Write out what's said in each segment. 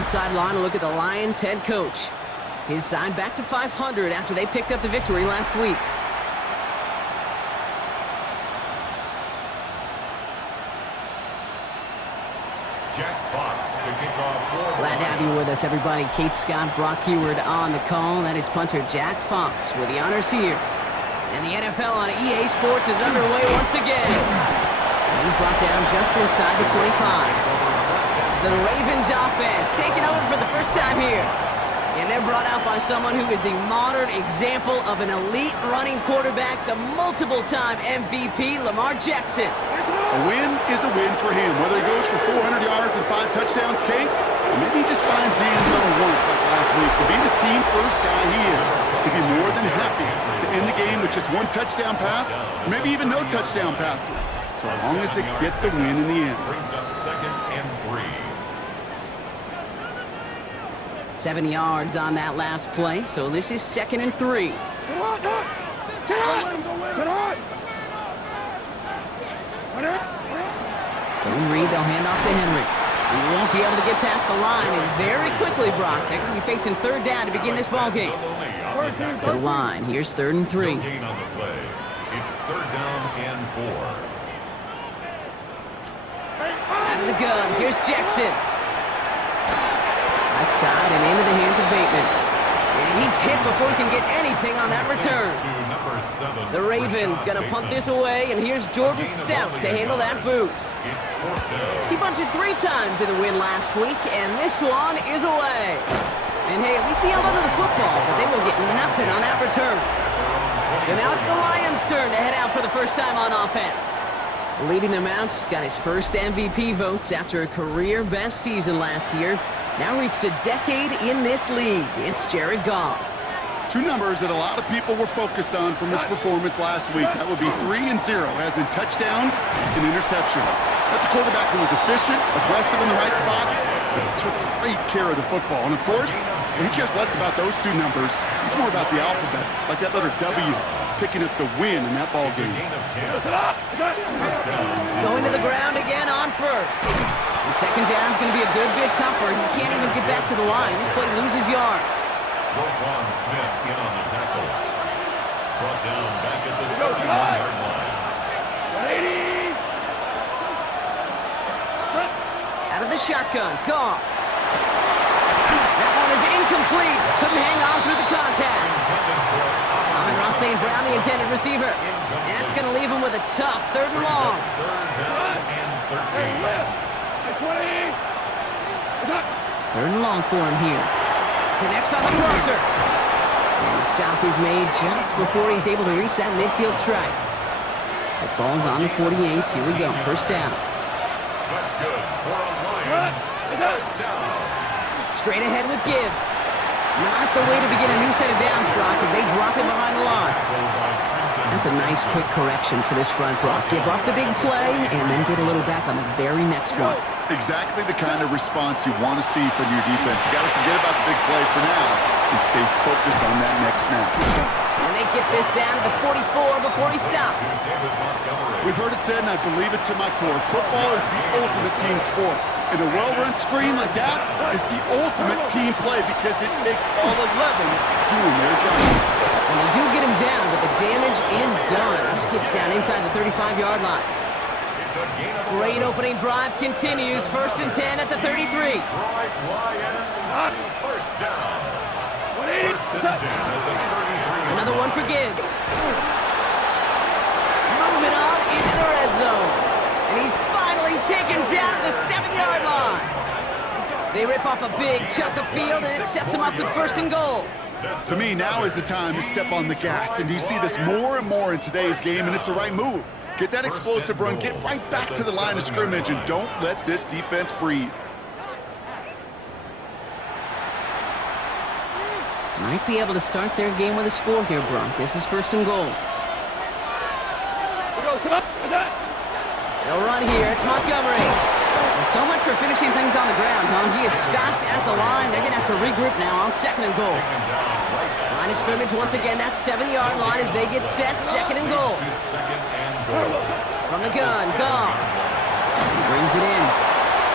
one sideline, a look at the Lions head coach. His side back to 500 after they picked up the victory last week. Glad to have you with us, everybody. Kate Scott, Brock Heward on the call. That is punter Jack Fox with the honors here. And the NFL on EA Sports is underway once again. And he's brought down just inside the 25. So the Ravens offense taking over for the first time here. And they're brought out by someone who is the modern example of an elite running quarterback, the multiple-time MVP, Lamar Jackson. A win is a win for him, whether he goes for 400 yards and 5 touchdowns, Kate, or maybe he just finds the end zone once like last week. To be the team-first guy he is, he'd be more than happy to end the game with just 1 touchdown pass, or maybe even no touchdown passes, so long as they get the win in the end. Brings up 2nd and 3. 7 yards on that last play, so this is 2nd and 3. So in Reed, they'll hand off to Henry. He won't be able to get past the line, and very quickly, Brock, they're going to be facing 3rd down to begin this ball game. To the line, here's 3rd and 3. No gain on the play. It's 3rd down and 4. Out of the gun, here's Jackson. Outside and into the hands of Bateman. And he's hit before he can get anything on that return. The Ravens going to punt this away, and here's Jordan Stout to handle that boot. He bunted 3 times in the win last week, and this one is away. And hey, at least he held onto the football, but they will get nothing on that return. So now it's the Lions' turn to head out for the first time on offense. Leading them out, got his first MVP votes after a career-best season last year. Now reached a decade in this league. It's Jared Goff. 2 numbers that a lot of people were focused on from his performance last week. That would be 3 and 0, as in touchdowns and interceptions. That's a quarterback who was efficient, aggressive in the right spots, but he took great care of the football. And of course, he cares less about those 2 numbers. He's more about the alphabet, like that letter W, picking up the win in that ball game. Going to the ground again on first. And 2nd down is going to be a good bit tougher. He can't even get back to the line. This play loses yards. Roquan Smith in on the tackle. Brought down back at the 39-yard line. 180. Out of the shotgun, Goff. That one is incomplete. Couldn't hang on through the contact. Amon-Ra St. Brown, the intended receiver. And that's going to leave him with a tough 3rd and long. 3rd down and 13. 3rd and long for him here. Connects on the crosser. And the stop is made just before he's able to reach that midfield strike. The ball's on the 48. Here we go. 1st down. That's good for a Lions. First down. Straight ahead with Gibbs. Not the way to begin a new set of downs, Brock, as they drop him behind the line. That's a nice quick correction for this front, Brock. Give up the big play and then get a little back on the very next one. Exactly the kind of response you want to see from your defense. You got to forget about the big play for now and stay focused on that next snap. And they get this down to the 44 before he stopped. We've heard it said, and I believe it to my core, football is the ultimate team sport. And a well-run screen like that is the ultimate team play because it takes all 11 doing their job. And they do get him down, but the damage is done. This gets down inside the 35-yard line. Great opening drive continues. 1st and 10 at the 33. First down. 1st and 10 at the 33. Another one for Gibbs. Moving on into the red zone. And he's finally taken down at the 7-yard line. They rip off a big chunk of field, and it sets him up with 1st and goal. To me, now is the time to step on the gas, and you see this more and more in today's game, and it's the right move. Get that explosive run, get right back to the line of scrimmage, and don't let this defense breathe. Might be able to start their game with a score here, Brock. This is 1st and goal. They'll run here. It's Montgomery. Well, so much for finishing things on the ground, huh? He is stopped at the line. They're going to have to regroup now on 2nd and goal. Line of scrimmage once again. That 7-yard line as they get set. 2nd and goal. From the gun, Goff. He brings it in.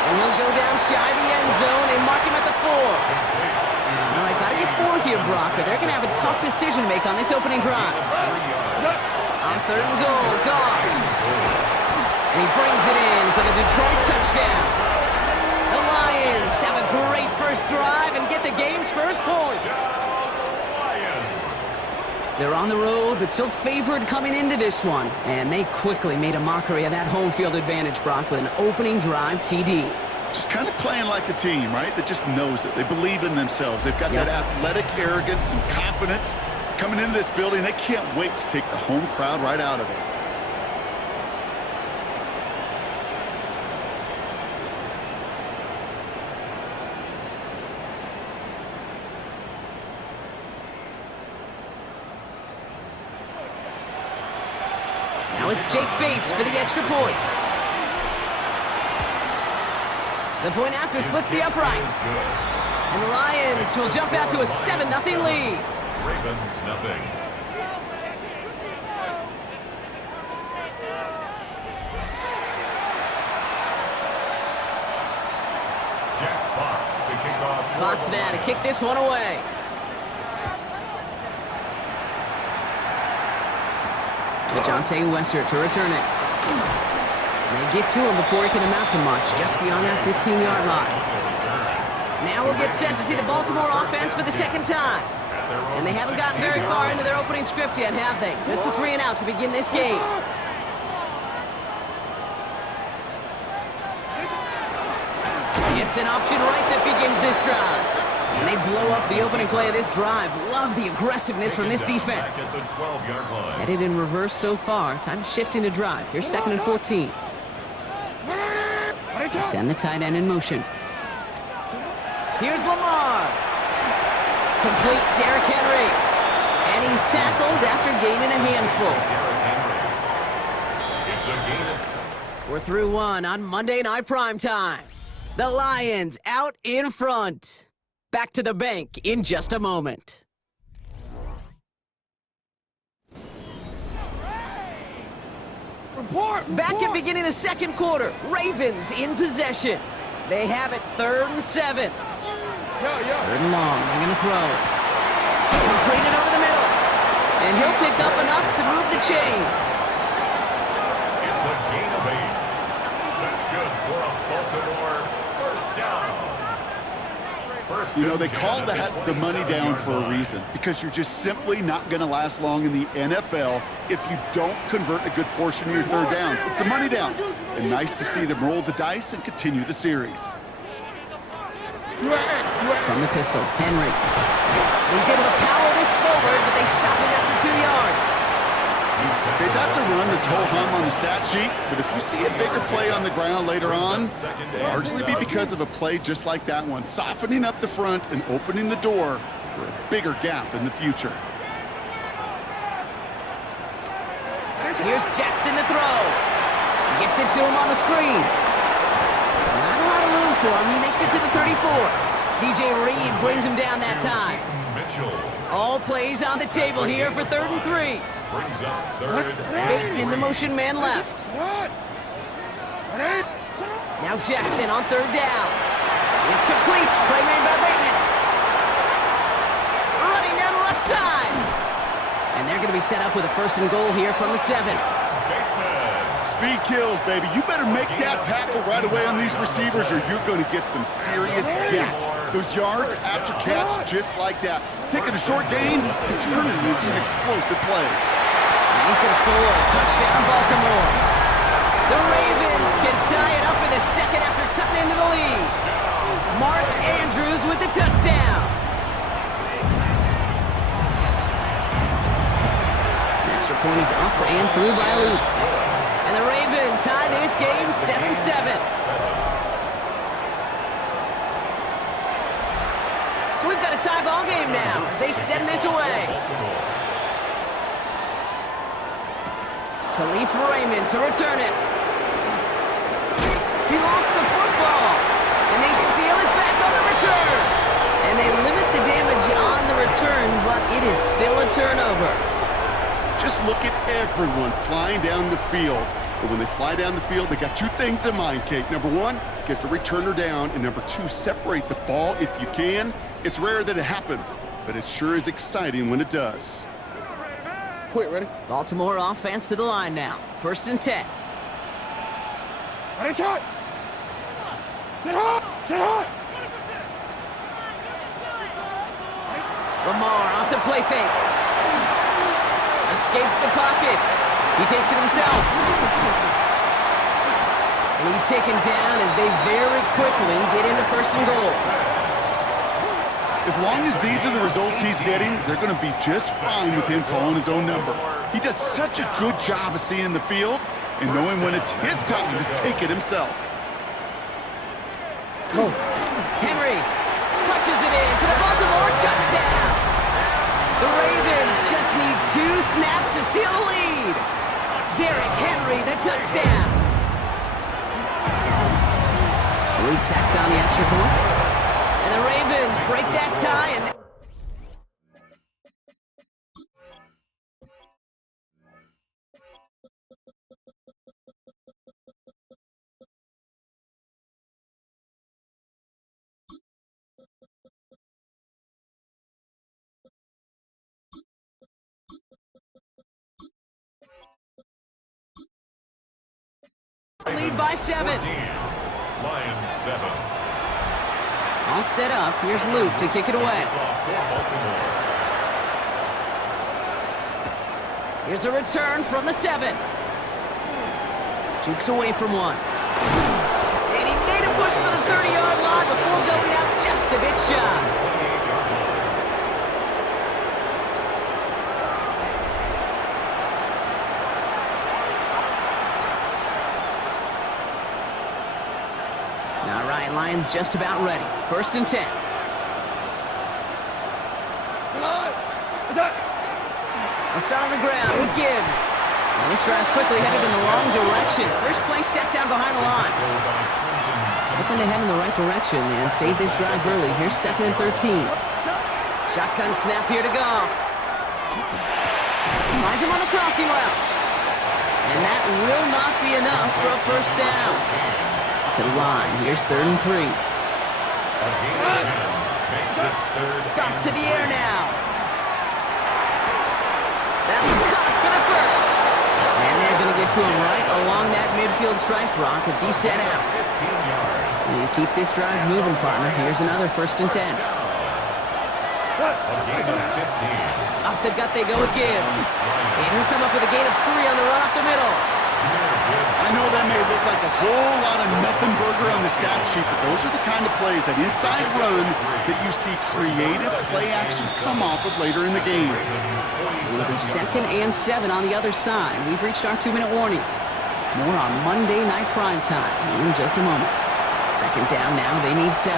And he'll go down shy of the end zone. They mark him at the 4. All right, got to get 4 here, Brock, or they're going to have a tough decision to make on this opening drive. On 3rd and goal, Goff. And he brings it in for the Detroit touchdown. The Lions have a great first drive and get the game's first points. They're on the road, but still favored coming into this one. And they quickly made a mockery of that home field advantage, Brock, with an opening drive TD. Just kind of playing like a team, right? That just knows it. They believe in themselves. They've got that athletic arrogance and confidence. Coming into this building, they can't wait to take the home crowd right out of it. Now it's Jake Bates for the extra point. The point after splits the uprights. And the Lions will jump out to a 7-0 lead. Ravens, nothing. Jack Fox to kick off. Fox now to kick this one away. DeJounte Wester to return it. They get to him before he can amount to much, just beyond that 15-yard line. Now we'll get set to see the Baltimore offense for the second time. And they haven't gotten very far into their opening script yet, have they? Just a 3-and-out to begin this game. It's an option right that begins this drive. And they blow up the opening play of this drive. Love the aggressiveness from this defense. Headed in reverse so far. Time to shift into drive. Here's 2nd and 14. They send the tight end in motion. Here's Lamar. Complete Derrick Henry. And he's tackled after gaining a handful. We're through one on Monday Night Primetime. The Lions out in front. Back to the bank in just a moment. Back at beginning the second quarter. Ravens in possession. They have it 3rd and 7. 3rd and long. They're going to throw. Completed over the middle. And he'll pick up enough to move the chains. It's a gain of 8. That's good for a Baltimore first down. You know, they call that the money down for a reason, because you're just simply not going to last long in the NFL if you don't convert a good portion of your third downs. It's the money down. And nice to see them roll the dice and continue the series. From the pistol, Henry. He's able to power this forward, but they stop him after 2 yards. Okay, that's a run that's ho-hum on the stat sheet, but if you see a bigger play on the ground later on, largely be because of a play just like that one, softening up the front and opening the door for a bigger gap in the future. Here's Jackson to throw. Gets it to him on the screen. Not a lot of room for him. He makes it to the 34. DJ Reed brings him down that time. All plays on the table here for 3rd and 3. Brings up 3rd Bateman in the motion man left. Now Jackson on 3rd down. It's complete. Play made by Bateman. Running down the left side. And they're going to be set up with a 1st and goal here from the 7. Speed kills, baby. You better make that tackle right away on these receivers or you're going to get some serious yak. Those yards after catch just like that. Taking a short gain and turning it into an explosive play. And he's going to score a touchdown, Baltimore. The Ravens can tie it up in the second after cutting into the lead. Mark Andrews with the touchdown. Extra point is up and through by Luke. And the Ravens tie this game 7-7. So we've got a tie ball game now as they send this away. Khalif Raymond to return it. He lost the football, and they steal it back on the return. And they limit the damage on the return, but it is still a turnover. Just look at everyone flying down the field. But when they fly down the field, they got two things in mind, Kate. Number one, get the returner down, and number two, separate the ball if you can. It's rare that it happens, but it sure is exciting when it does. Quit, ready? Baltimore offense to the line now. 1st and 10. Ready, shot! Sit hot! Sit hot! Lamar off the play fake. Escapes the pocket. He takes it himself. And he's taken down as they very quickly get into 1st and goal. As long as these are the results he's getting, they're going to be just fine with him calling his own number. He does such a good job of seeing the field and knowing when it's his time to take it himself. Henry punches it in for the Baltimore touchdown. The Ravens just need 2 snaps to steal the lead. Derrick Henry, the touchdown. Luke tacks on the extra point. And the Ravens break that tie and... lead by 7. Lions 7. All set up. Here's Luke to kick it away. Here's a return from the 7. Jukes away from one. And he made a push for the 30-yard line before going out just a bit shy. All right, Lions just about ready. 1st and 10. They'll start on the ground with Gibbs. And this drive's quickly headed in the wrong direction. First play set down behind the line. Hoping to head in the right direction and save this drive early. Here's 2nd and 13. Shotgun snap here to Goff. Finds him on the crossing route. And that will not be enough for a 1st down. To the line. Here's 3rd and 3. Goff to the air now. That's caught for the 1st. And they're going to get to him right along that midfield stripe, Brock, as he's set out. And keep this drive moving, partner. Here's another 1st and 10. Off the gut they go with Gibbs. And he'll come up with a gain of 3 on the run up the middle. I know that may look like a whole lot of nothing burger on the stat sheet, but those are the kind of plays, that inside run, that you see creative play action come off of later in the game. It'll be 2nd and 7 on the other side. We've reached our 2-minute warning. More on Monday Night Prime Time in just a moment. 2nd down now, they need 7.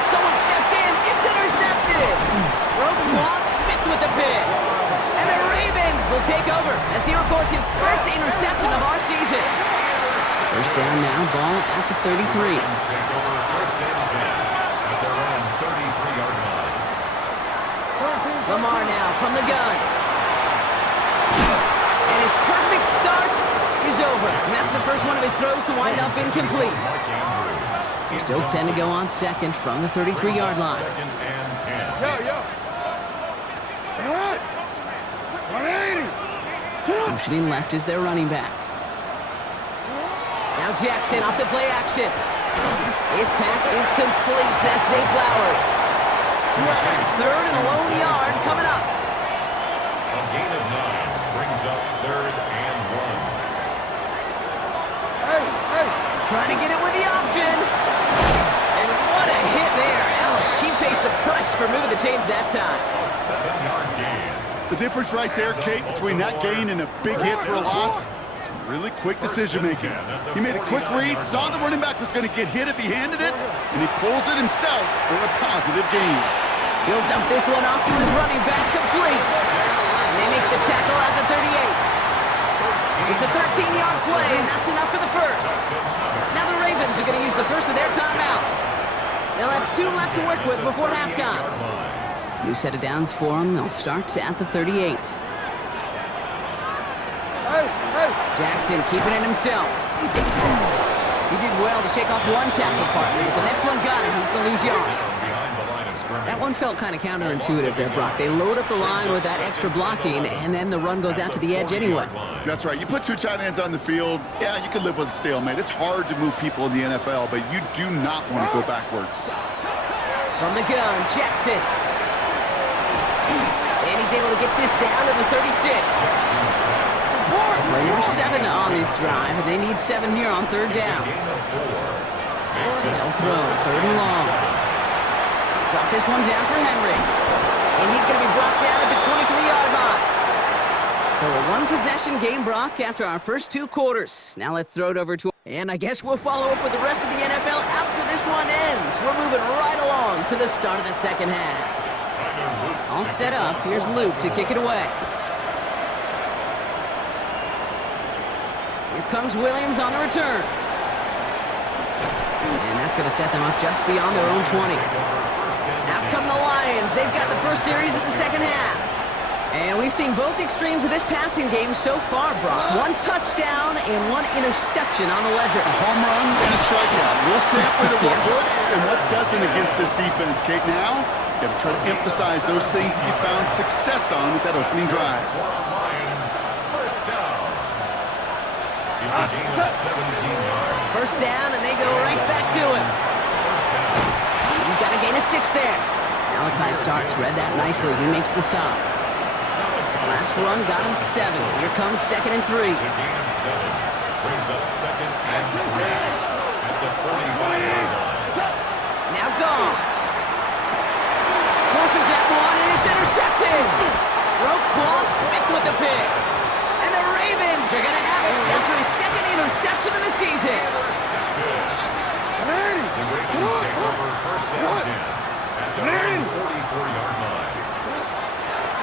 Someone stepped in. It's intercepted. Roquan Smith with the pick. And the Ravens will take over as he records his first interception of our season. 1st down now, ball at the 33. Lamar now from the gun. And his perfect start is over. And that's the first one of his throws to wind up incomplete. Still 10 to go on 2nd from the 33-yard line. Motioning left is their running back. Now Jackson off the play action. His pass is complete. That's Zay Flowers. 3rd and a lone yard coming up. A gain of 9 brings up 3rd and 1. Trying to get it with the option. And what a hit there. Alex, she faced the price for moving the chains that time. A 7-yard gain. The difference right there, Kate, between that gain and a big hit for a loss, some really quick decision-making. He made a quick read, saw the running back was going to get hit if he handed it, and he pulls it himself for a positive gain. He'll dump this one off to his running back, complete. And they make the tackle at the 38. It's a 13-yard play, and that's enough for the 1st. Now the Ravens Ravens are going to use the first of their timeouts. They'll have 2 left to work with before halftime. New set of downs for them. They'll start at the 38. Jackson keeping it himself. He did well to shake off one tackle partner, but the next one got him. He's going to lose yards. That one felt kind of counterintuitive there, Brock. They load up the line with that extra blocking, and then the run goes out to the edge anyway. That's right. You put 2 tight ends on the field, yeah, you can live with a stalemate. It's hard to move people in the NFL, but you do not want to go backwards. From the gun, Jackson. And he's able to get this down to the 36. Play number 7 on this drive, and they need 7 here on 3rd down. They'll throw, 3rd and long. Drop this one down for Henry. And he's going to be brought down at the 23-yard line. So a 1-possession game, Brock, after our first 2 quarters. Now let's throw it over to... And I guess we'll follow up with the rest of the NFL after this one ends. We're moving right along to the start of the second half. All set up. Here's Luke to kick it away. Here comes Williams on the return. And that's going to set them up just beyond their own 20. Out come the Lions. They've got the first series of the second half. And we've seen both extremes of this passing game so far, Brock. 1 touchdown and 1 interception on the ledger. A home run and a strikeout. We'll sample what works and what doesn't against this defense, Kate. Now, you got to try to emphasize those things that you found success on with that opening drive. It's a gain of 17 yards. First down, and they go right back to him. He's got a gain of 6 there. Malachi Starks read that nicely. He makes the stop. Last run got him 7. Here comes 2nd and 3. It's a gain of 7. Brings up 2nd and 3 at the 45-yard line. Now gone. Forces that one, and it's intercepted. Roquan Smith with the pick. And the Ravens are going to have it after his 2nd interception of the season. The Ravens take over first down 10 at the 44-yard line.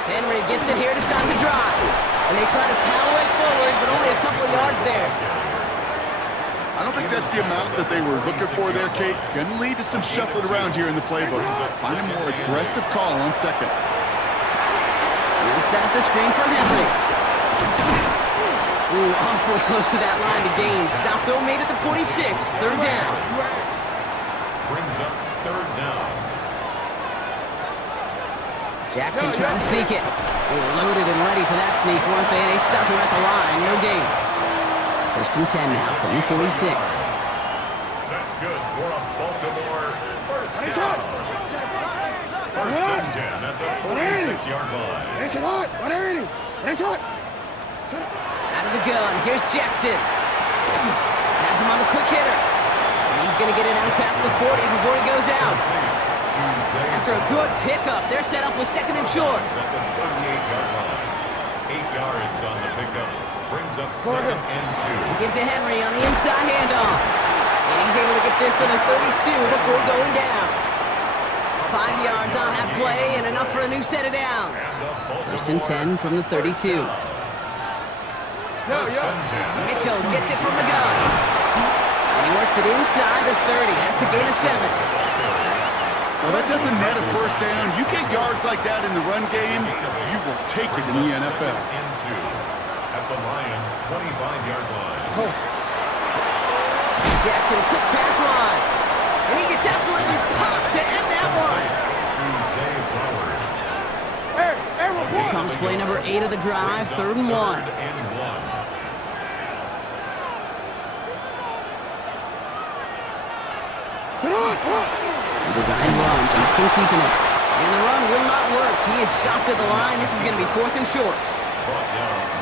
Henry gets it here to start the drive. And they try to power it forward, but only a couple of yards there. I don't think that's the amount that they were looking for there, Kate. Going to lead to some shuffling around here in the playbook. Find a more aggressive call on 2nd. And set up the screen for Henry. Ooh, awfully close to that line to gain. Stop though made at the 46. 3rd down. Brings up 3rd down. Jackson trying to sneak it. They were loaded and ready for that sneak, weren't they? They stopped him at the line. No gain. 1st and 10 now from the 46. That's good for a Baltimore first down. 1st and 10 at the 46-yard line. Out of the gun. Here's Jackson. Has him on the quick hitter. And he's going to get it out past the 40 before he goes out. After a good pickup, they're set up with 2nd and short. At the 38-yard line. 8 yards on the pickup. Brings up 2nd and 2. Get to Henry on the inside handoff. And he's able to get this to the 32 before going down. 5 yards on that play and enough for a new set of downs. 1st and 10 from the 32. Mitchell gets it from the gun. And he works it inside the 30. That's a gain of 7. Well, that doesn't net a first down. You get yards like that in the run game, you will take it in the NFL. At the Lions' 25-yard line. Jackson, quick pass wide. And he gets absolutely popped to end that one. Here comes play number 8 of the drive, 3rd and 1. Design run, Jackson keeping it. And the run will not work. He is stopped at the line. This is going to be 4th and short.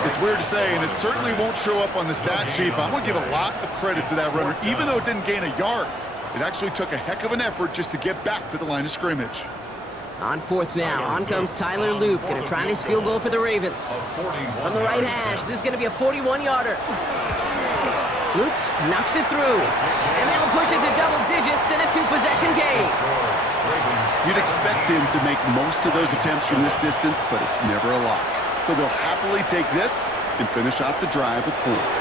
It's weird to say, and it certainly won't show up on the stat sheet, but I'm going to give a lot of credit to that runner. Even though it didn't gain a yard, it actually took a heck of an effort just to get back to the line of scrimmage. On 4th now, on comes Tyler Luke. Going to try this field goal for the Ravens. From the right hash, this is going to be a 41-yarder. Luke knocks it through. And that'll push it to double digits in a 2-possession game. You'd expect him to make most of those attempts from this distance, but it's never a lock. So they'll happily take this and finish off the drive with points.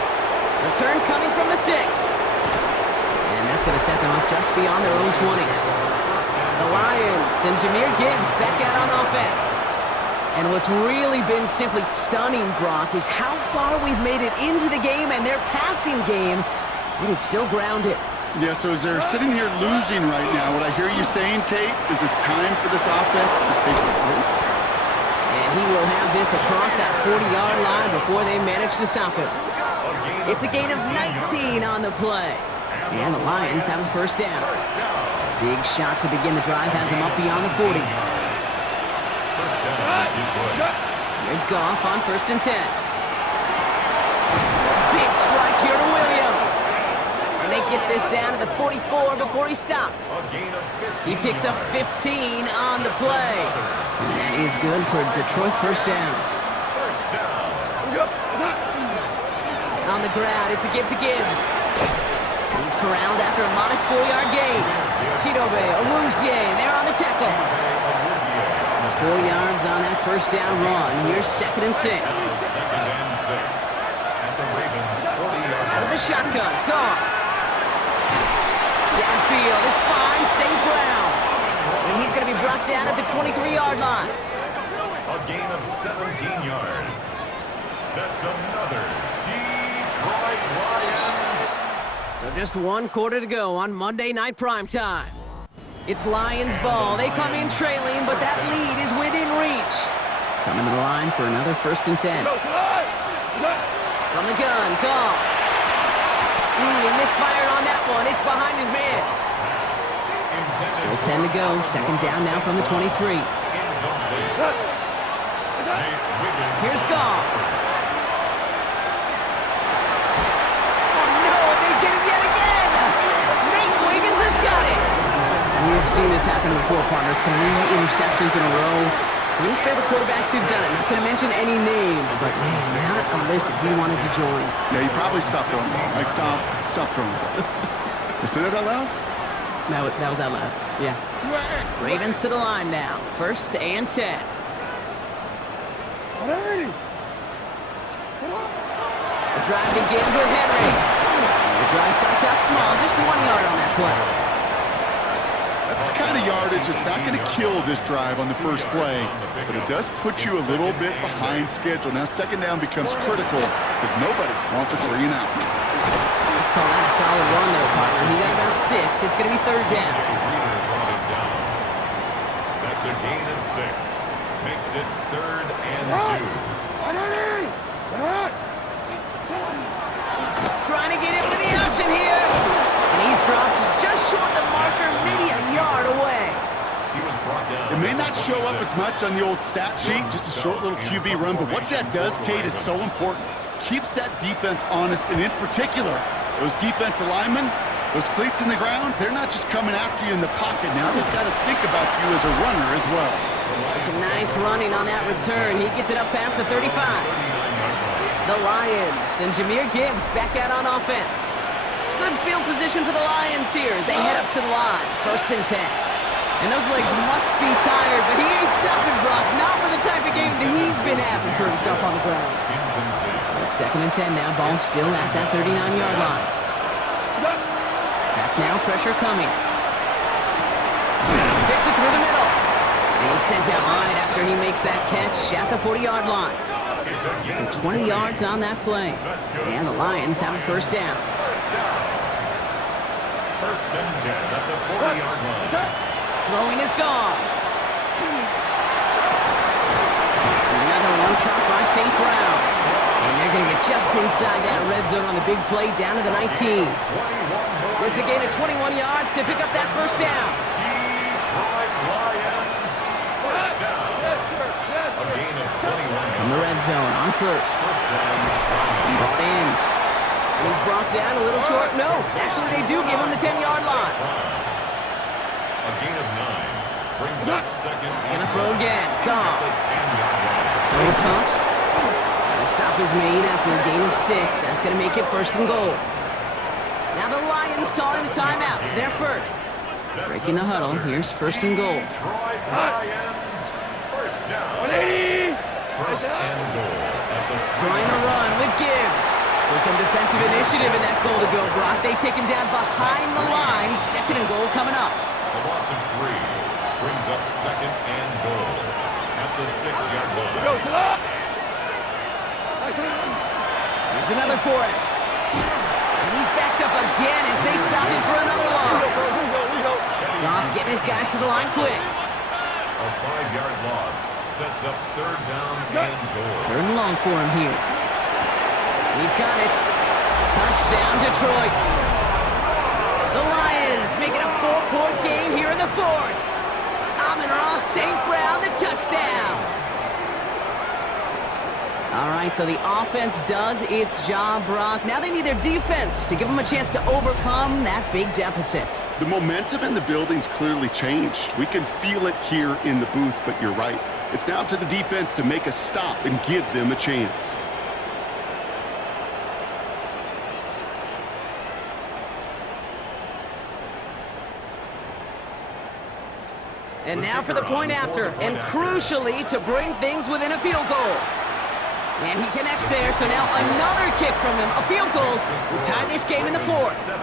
Return coming from the 6. And that's That's going to set them up just beyond their own 20. The Lions and Jahmyr Gibbs back out on offense. And what's really been simply stunning, Brock, is how far we've made it into the game, and their passing game, it is still grounded. Yeah, so as they're sitting here losing right now, what I hear you saying, Kate, is it's time for this offense to take the fight. And he will have this across that 40-yard line before they manage to stop him. It's a gain of 19 on the play. And the Lions have a first down. Big shot to begin the drive has him up beyond the 40. Here's Goff on 1st and 10. Big strike here to Williams. And they get this down to the 44 before he stopped. He picks up 15 on the play. And that is good for Detroit first down. On the ground, it's a give to Gibbs. He's corralled after a modest 4-yard gain. Chidobe, Awuzie, they're on the tackle. 4 yards on that first down run. Here's 2nd and 6. Out of the shotgun, Goff. Downfield is fine, St. Brown. And he's going to be brought down at the 23-yard line. A gain of 17 yards. That's another Detroit Lions. So just 1 quarter to go on Monday Night Primetime. It's Lions ball. They come in trailing, but that lead is within reach. Coming to the line for another 1st and 10. From the gun, Goff. He misfired on that one. It's behind his man. Still 10 to go. 2nd down now from the 23. Here's Goff. Oh, no, they get him yet again. Nate Wiggins has got it. We've seen this happen before, partner. 3 interceptions in a row. We're going to spare the quarterbacks who've done it. Not going to mention any names, but man, not a list that he wanted to join. Yeah, he probably stopped throwing the ball. Like, stop throwing the ball. You said it out loud? No, that was out loud. Yeah. Ravens to the line now. 1st and 10. The drive begins with Henry. The drive starts out small, just 1 yard on that play. That's the kind of yardage that's not going to kill this drive on the first play, but it does put you a little bit behind schedule. Now 2nd down becomes critical because nobody wants a 3 and out. Let's call that a solid run though, partner. He got about 6. It's going to be 3rd down. That's a gain of 6. Makes it 3rd and 2. Trying to get him to the option here. And he's dropped just short of the marker, maybe a yard away. It may not show up as much on the old stat sheet, just a short little QB run, but what that does, Kate, is so important. Keeps that defense honest, and in particular, those defensive linemen, those cleats in the ground, they're not just coming after you in the pocket now. They've got to think about you as a runner as well. It's a nice running on that return. He gets it up past the 35. The Lions and Jahmyr Gibbs back out on offense. Good field position for the Lions here as they head up to the line. 1st and 10. And those legs must be tired, but he ain't stopping, Brock. Not for the type of game that he's been having for himself on the ground. So it's 2nd and 10 now. Ball still at that 39-yard line. Back now, pressure coming. Fits it through the middle. And he's sent out wide after he makes that catch at the 40-yard line. So 20 yards on that play. And the Lions have a 1st down. 1st and 10 at the 40-yard line. Throwing is gone. Another one caught by St. Brown. And they're going to get just inside that red zone on the big play down to the 19. It's a gain of 21 yards to pick up that 1st down. Detroit Lions, 1st down. A gain of 21. From the red zone on 1st. Brought in. And he's brought down a little short. No, actually they do give him the 10-yard line. A gain of 9 brings up 2nd. Gonna throw again. Goff. Throw is caught. And a stop is made after a gain of 6. That's gonna make it 1st and goal. Now the Lions calling a timeout. It's their 1st. Breaking the huddle. Here's 1st and goal. Detroit Lions, 1st down. 1st and goal. Trying to run with Gibbs. So some defensive initiative in that goal to go, Brock. They take him down behind the line. Second and goal coming up. A loss of 3 brings up second and goal at the 6-yard line. Here's another for him. And he's backed up again as they stop him for another loss. Goff getting his guys to the line quick. A 5-yard loss sets up third down and goal. Third and long for him here. He's got it. Touchdown, Detroit. The Lions make it a 4-point game here in the fourth. Amon-Ra St. Brown, the touchdown. All right, so the offense does its job, Brock. Now they need their defense to give them a chance to overcome that big deficit. The momentum in the building's clearly changed. We can feel it here in the booth, but you're right. It's now to the defense to make a stop and give them a chance. And now for the point after, and crucially to bring things within a field goal. And he connects there, so now another kick from him. A field goal will tie this game in the fourth. 17.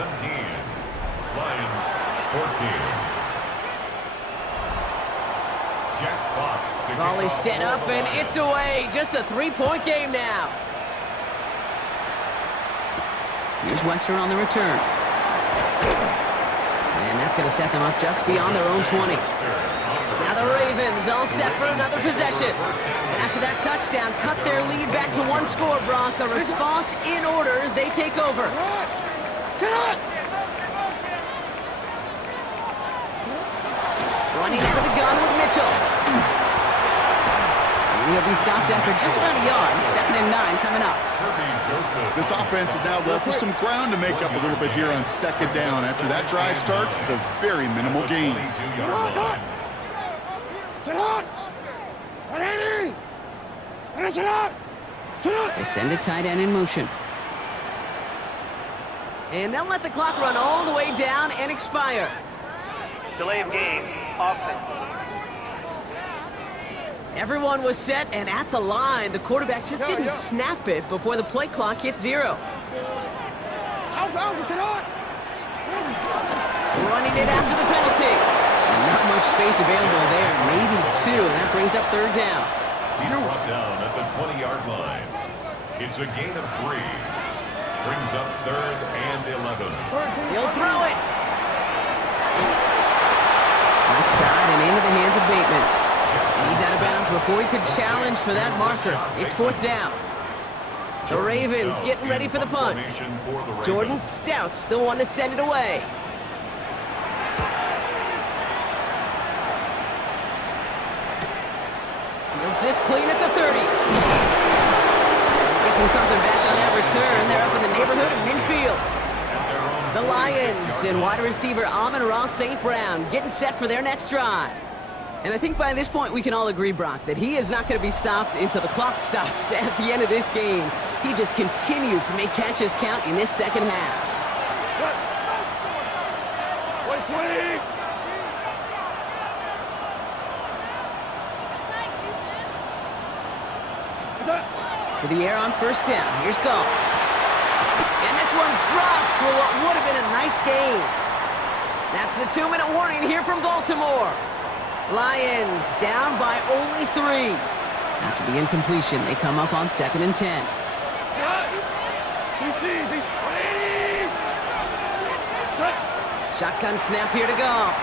Lions 14. Jack Fox. Volley set up, and it's away. Just a 3-point game now. Here's Western on the return. And that's going to set them up just beyond their own 20. Now the Ravens all set for another possession. And after that touchdown, cut their lead back to 1 score, Brock. A response in order as they take over. Running out of the gun with Mitchell. And he'll be stopped after just about a yard. 2nd and 9 coming up. This offense is now left with some ground to make up a little bit here on 2nd down. After that drive starts with a very minimal gain. They send a tight end in motion. And they'll let the clock run all the way down and expire. Delay of game, offense. Everyone was set and at the line. The quarterback just didn't snap it before the play clock hit 0. Running it after the penalty. And not much space available there. Maybe 2. That brings up 3rd down. He's brought down at the 20-yard line. It's a gain of 3. Brings up 3rd and 11. He'll throw it. Right side and into the hands of Bateman. And he's out of bounds before he could challenge for that marker. It's 4th down. The Ravens getting ready for the punt. Jordan Stout's the one to send it away. Fields this clean at the 30. Gets him something back on that return. They're up in the neighborhood of midfield. The Lions and wide receiver Amon-Ra St. Brown getting set for their next drive. And I think by this point we can all agree, Brock, that he is not going to be stopped until the clock stops at the end of this game. He just continues to make catches count in this second half. To the air on 1st down. Here's Goff. And this one's dropped for what would have been a nice game. That's the 2-minute warning here from Baltimore. Lions down by only 3. After the incompletion, they come up on 2nd and 10. Shotgun snap here to Goff.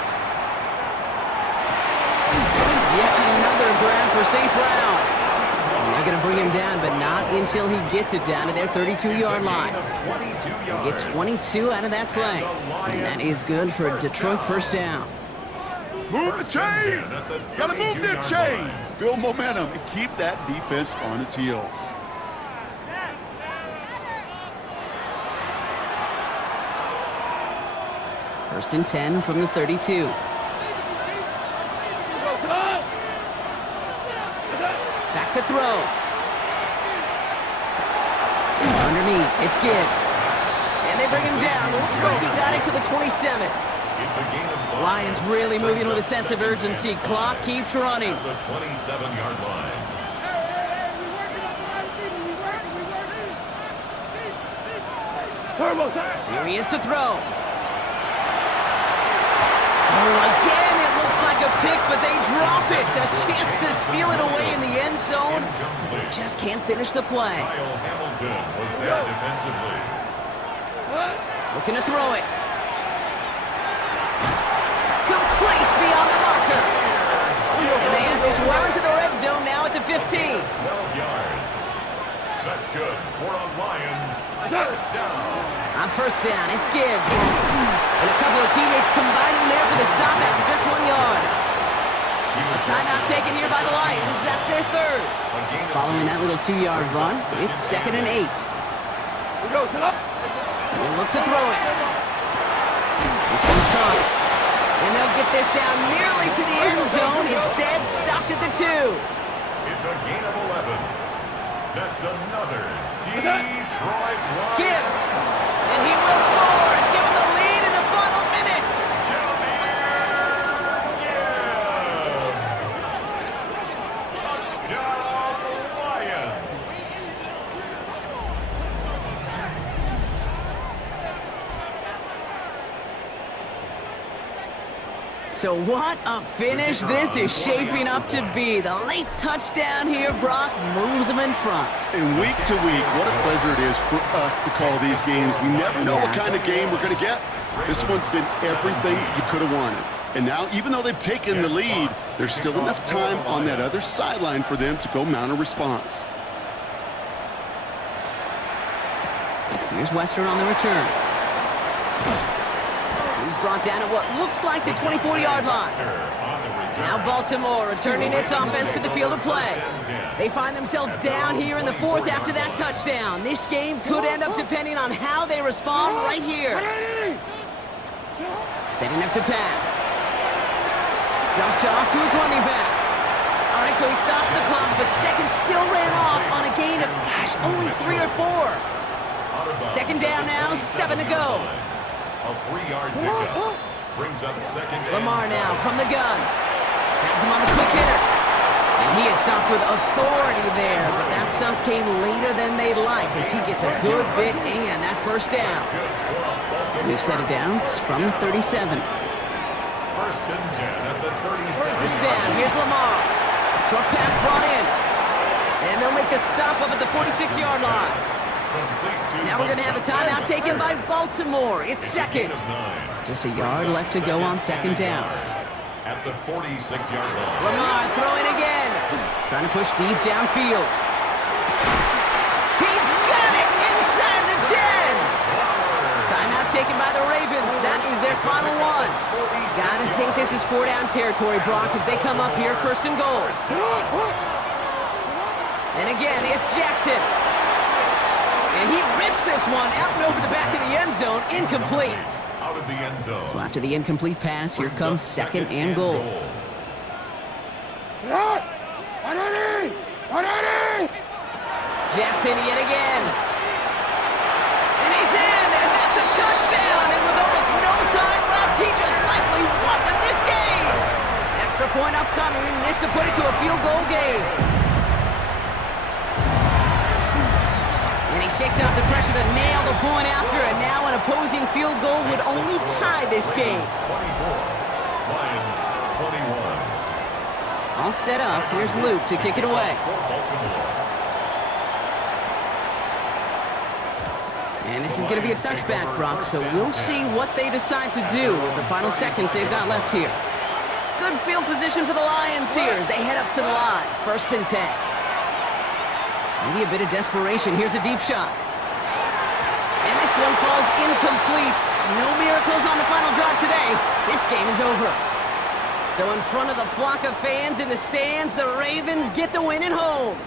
Yet another grab for St. Brown. And they're going to bring him down, but not until he gets it down to their 32-yard line. They get 22 out of that play. And that is good for a Detroit 1st down. Move the chains! Gotta move them chains! Build momentum and keep that defense on its heels. First and 10 from the 32. Back to throw. Underneath, it's Gibbs. And they bring him down. Looks like he got it to the 27. Lions really moving with a sense of urgency. Clock keeps running. The 27-yard line. Here he is to throw. Oh, again, it looks like a pick, but they drop it. A chance to steal it away in the end zone. They just can't finish the play. Kyle Hamilton was there defensively. Looking to throw it. Complete beyond the marker. And they have this well into the red zone now at the 15. 12 yards. That's good for a Lions first down. On first down, it's Gibbs. And a couple of teammates combining there for the stop after just 1 yard. A timeout taken here by the Lions. That's their third. Following that little 2-yard run, it's 2nd and 8. They look to throw it. This one's caught. And they'll get this down nearly to the end zone. Instead, stopped at the 2. It's a gain of 11. That's another Detroit Lions. Gibbs. And he will score and give them the lead in the final minute. Touchdown Lions. So what a finish this is shaping up to be. The late touchdown here, Brock, moves them in front. And week to week, what a pleasure it is for us to call these games. We never know what kind of game we're going to get. This one's been everything you could have wanted. And now, even though they've taken the lead, there's still enough time on that other sideline for them to go mount a response. Here's Western on the return. He's brought down at what looks like the 24-yard line. Now Baltimore returning its offense to the field of play. They find themselves down here in the 4th after that touchdown. This game could end up depending on how they respond right here. Setting up to pass. Dumped off to his running back. All right, so he stops the clock, but seconds still ran off on a gain of, only 3 or 4. Second down now, 7 to go. A 3-yard pickup brings up second. Lamar now from the gun. Has him on the quick hitter. And he is stopped with authority there, but that stuff came later than they'd like as he gets a good bit and that first down. New set of downs from 37. First and 10 at the 37. First down, here's Lamar. Short pass brought in. And they'll make the stop up at the 46-yard line. Now we're going to have a timeout taken by Baltimore. It's second. Just a yard left to go on second down. At the 46-yard line. Lamar throwing again. Trying to push deep downfield. He's got it inside the 10. Timeout taken by the Ravens. That is their final one. Gotta think this is 4-down territory, Brock, as they come up here first and goal. And again, it's Jackson. And he rips this one out and over the back of the end zone. Incomplete. Out of the end zone. So after the incomplete pass, here comes second and goal. Jackson yet again. And he's in, and that's a touchdown. And with almost no time left, he just likely won them this game. Extra point upcoming. This to put it to a field goal game. And he shakes out the pressure to nail the point after, and now an opposing field goal would only tie this game. 24. Lions 21. All set up. Here's Luke to kick it away. And this is going to be a touchback, Brock, so we'll see what they decide to do with the final seconds they've got left here. Good field position for the Lions here as they head up to the line. First and 10. Maybe a bit of desperation. Here's a deep shot. And this one falls incomplete. No miracles on the final drive today. This game is over. So in front of the flock of fans in the stands, the Ravens get the win at home.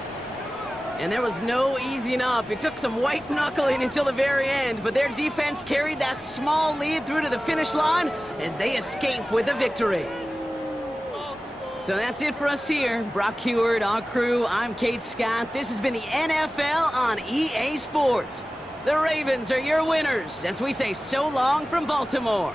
And there was no easing up. It took some white knuckling until the very end, but their defense carried that small lead through to the finish line as they escape with a victory. So that's it for us here. Brock Heward, our crew, I'm Kate Scott. This has been the NFL on EA Sports. The Ravens are your winners as we say so long from Baltimore.